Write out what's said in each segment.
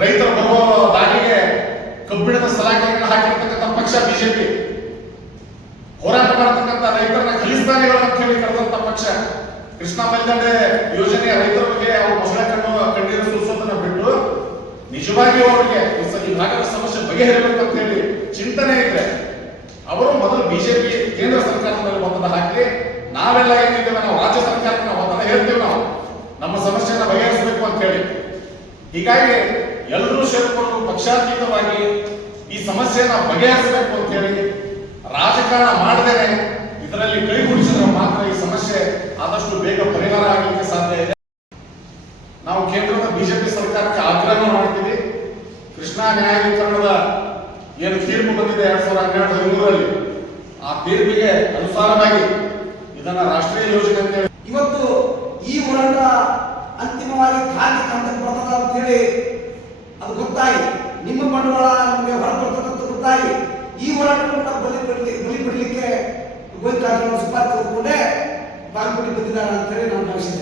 ರೈತರು ಬರುವ ದಾರಿಗೆ ಕಬ್ಬಿಣದ ಸಲಾಕೆಗಳನ್ನು ಹಾಕಿರ್ತಕ್ಕಂಥ ಪಕ್ಷ ಬಿಜೆಪಿ. ಹೋರಾಟ ಮಾಡತಕ್ಕಂಥ ರೈತರನ್ನ ಖಲಿಸ್ತಾನಿಗಳು ಅಂತ ಹೇಳಿ ಕರೆದಂತ ಪಕ್ಷ. ಕೃಷ್ಣ ಮೈದಂಡೆ ಯೋಜನೆ ರೈತರ ಬಗ್ಗೆ ಅವ್ರ ಮೊಸಳೆ ಕಣ್ಣು, ಕಣ್ಣೀರು ಸುರಿಸೋದನ್ನ ಬಿಟ್ಟು ನಿಜವಾಗಿ ಅವರಿಗೆ ಈ ಭಾಗದ ಸಮಸ್ಯೆ ಬಗೆಹರಿಬೇಕು ಅಂತ ಹೇಳಿ ಚಿಂತನೆ ಇದ್ರೆ ಅವರು ಮೊದಲು ಬಿಜೆಪಿ, ಕೇಂದ್ರ ಸರ್ಕಾರದ ಮೇಲೆ ಒತ್ತಡ ಹಾಕಿ, ನಾವೆಲ್ಲ ಏನಿದ್ದೇವೆ ನಾವು ರಾಜ್ಯ ಸರ್ಕಾರಕ್ಕೆ ಒತ್ತಡ ಹೇಳ್ತೇವೆ ನಾವು. ನಮ್ಮ ಸಮಸ್ಯೆನ ಬಗೆಹರಿಸಬೇಕು ಅಂತ ಹೇಳಿ. ಹೀಗಾಗಿ ಎಲ್ಲರೂ ಸೇರಿಕೊಂಡು ಪಕ್ಷಾತೀತವಾಗಿ ಈ ಸಮಸ್ಯೆನ ಬಗೆಹರಿಸಬೇಕು ಅಂತ ಹೇಳಿ ರಾಜಕಾರಣ ಮಾಡದೇನೆ ಇದರಲ್ಲಿ ಕೈಗೂಡಿಸಿದ್ರೆ ಮಾತ್ರ ಈ ಸಮಸ್ಯೆ ಆದಷ್ಟು ಬೇಗ ಪರಿಹಾರ ಆಗಲಿಕ್ಕೆ ಸಾಧ್ಯ ಇದೆ. ನಾವು ಕೇಂದ್ರದ ಬಿಜೆಪಿ ಸರ್ಕಾರಕ್ಕೆ ಆಗ್ರಹ ಮಾಡ್ತೀವಿ. ಕೃಷ್ಣಾ ನ್ಯಾಯಾಧೀಕರಣದ ಏನು ತೀರ್ಪು ಬಂದಿದೆ ಎರಡ್ ಸಾವಿರದ ಹನ್ನೆರಡು ಹದಿಮೂರರಲ್ಲಿ ಆ ತೀರ್ಪಿಗೆ ಅನುಸಾರವಾಗಿ ಇದನ್ನ ರಾಷ್ಟ್ರೀಯ ಯೋಜನೆ ಅಂತ ಹೇಳಿ. ಇವತ್ತು ಈ ಹೋರಾಟ ಅಂತಿಮವಾಗಿ ಖಾಲಿ ಅಂತ ಹೇಳಿ ಅದು ಗೊತ್ತಾಗಿ ನಿಮ್ಮ ಬಂಡವಾಳ ನಮಗೆ ಹೊರಬರ್ತಕ್ಕಂಥ ಗೊತ್ತಾಗಿ ಈ ಹೋರಾಟ ಕೂಡ ಬಲಿ ಬಿಡಲಿ ಬಲಿ ಬಿಡಲಿಕ್ಕೆ ಗೋವಿಂದ ಸುಪಾರಿ ತೆಗೆದುಕೊಂಡೇ ಬಾಗ್ಬಿಟ್ಟು ಬಂದಿದ್ದಾರೆ ಅಂತ ಹೇಳಿ ನಾನು ಭಾವಿಸಿದ್ದೇನೆ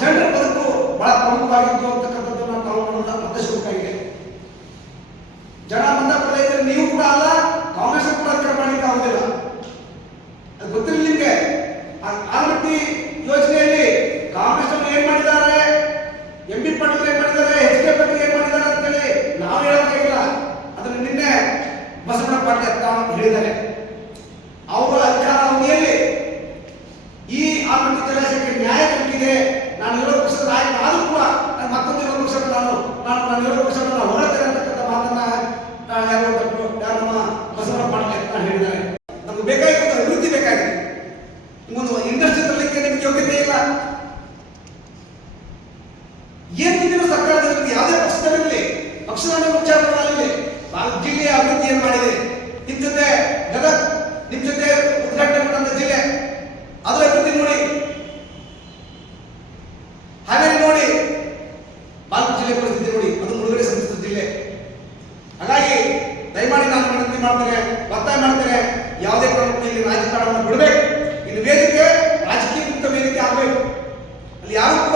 ಜನರ ಬದುಕು ಬಹಳ ಪ್ರಮುಖವಾಗಿತ್ತು ಅಂತಕ್ಕಂಥದ್ದನ್ನು ನಾನು ನಾನು ನಾನು ಏಳು ಪಕ್ಷದ ಹೊರತೇನೆ ಅಂತಕ್ಕಂಥ ಮಾತನ್ನ ಯಾರು ಡಾಕ್ಟ್ರು, ಯಾರು ನಮ್ಮ ಬಸವರ ಪಾಟೀಲ್ ಅಂತ ಹೇಳಿದ್ದಾರೆ. ನಮ್ಗೆ ಬೇಕಾಗಿರೋದು ಅಭಿವೃದ್ಧಿ ಬೇಕಾಗಿದೆ. ಒಂದು ಇಂಡಸ್ಟ್ರಿ ತರಲಿಕ್ಕೆ ನಿಮ್ಗೆ ಯೋಗ್ಯತೆ ಇಲ್ಲ. ಏನ್ ಸರ್ಕಾರದಲ್ಲಿ ಯಾವುದೇ ಪಕ್ಷದಲ್ಲಿರಲಿ. ಪಕ್ಷದ ಅಲ್ಲಿ ಯಾರು ಕೂಡ